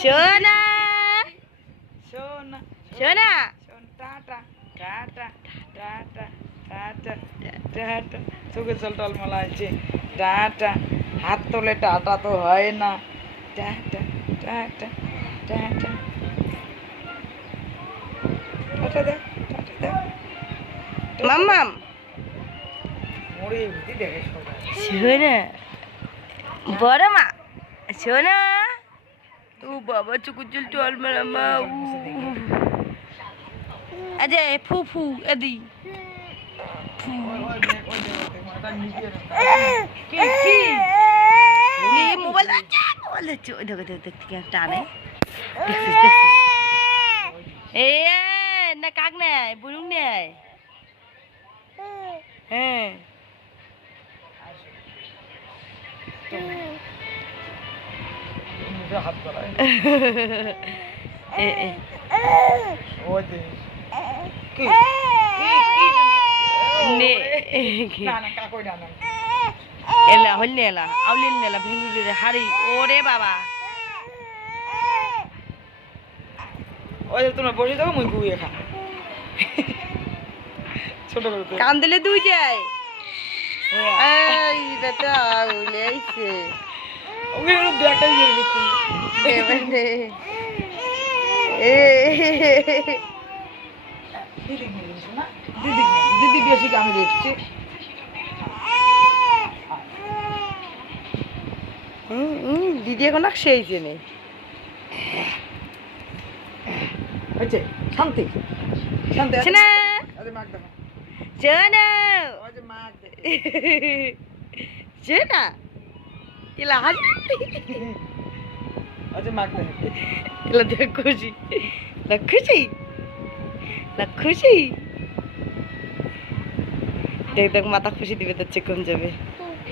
সোনা সোনা সোনা tata tata tata tata tata চোখে জল টলমলা আছে টাটা হাত তোলে টাটা তো হয় না টাটা টাটা টাটা টাটা দেখ টাটা দেখ মাম্মাম মরে ভীতি দেখে সবাই সোনা বড় মা সোনা ও বাবা চুকুর জল টলমলা মা আজে ফুফু এদি মোবাইল দেখছি ওই দেখো দেখতে টানে দেখছিস দেখছিস এ না কাক নেয় বুড়ুং নেয় হ্যাঁ হাত করায় এ এ ওই যে নে না না কাকই না না এলা হল নেলা আউলিল নেলা ভেঙ্গুরে হারি ওরে বাবা ওই যে তোমরা বসে থাকো মুই গুয়ে খা ছোট করে তো কান দিলে দুই যায় এই বেটা আউলে আইছে ওকে দেখাই গেল তুই দেবনে এ দিদি গেলিস না দিদি বেশি আমি দেখছি দিদি এখন সেই চেনে হচ্ছে শান্তি শান্তি শোনা আরে মাগ দেখো শোনা ওই যে মাগ দে শোনা এলা হাজি আচ্ছা মাগ দে এলা দেখ খুশি খুশি খুশি দেখ দেখ মাথা খুশি দিবে তোর চেয়ে কম যাবে